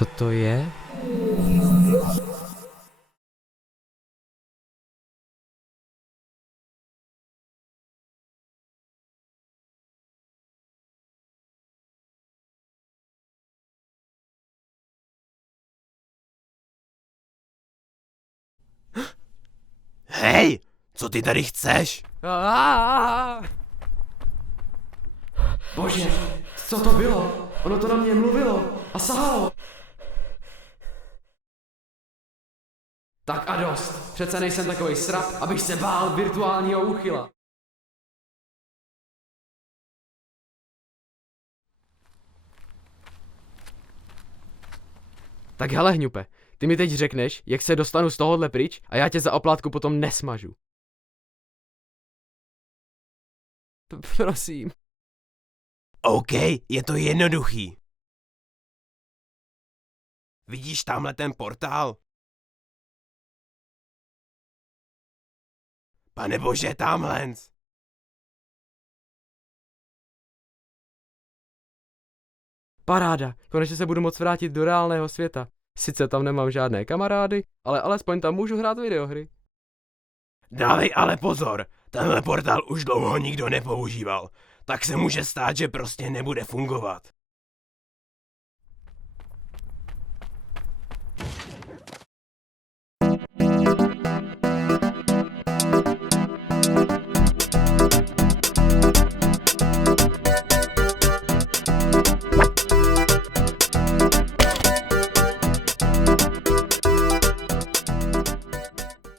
Co to je? Hej, co ty tady chceš? Bože, co to bylo? Ono to na mě mluvilo a sahalo. Tak a dost. Přece nejsem takovej srap, abych se bál virtuálního úchyla. Tak hele, hňupe, ty mi teď řekneš, jak se dostanu z tohohle pryč a já tě za oplátku potom nesmažu. Prosím. OK, je to jednoduchý. Vidíš tamhle ten portál? Pane bože, tamhle. Paráda, konečně se budu moct vrátit do reálného světa. Sice tam nemám žádné kamarády, ale alespoň tam můžu hrát videohry. Dávej ale pozor, tenhle portál už dlouho nikdo nepoužíval, tak se může stát, že prostě nebude fungovat.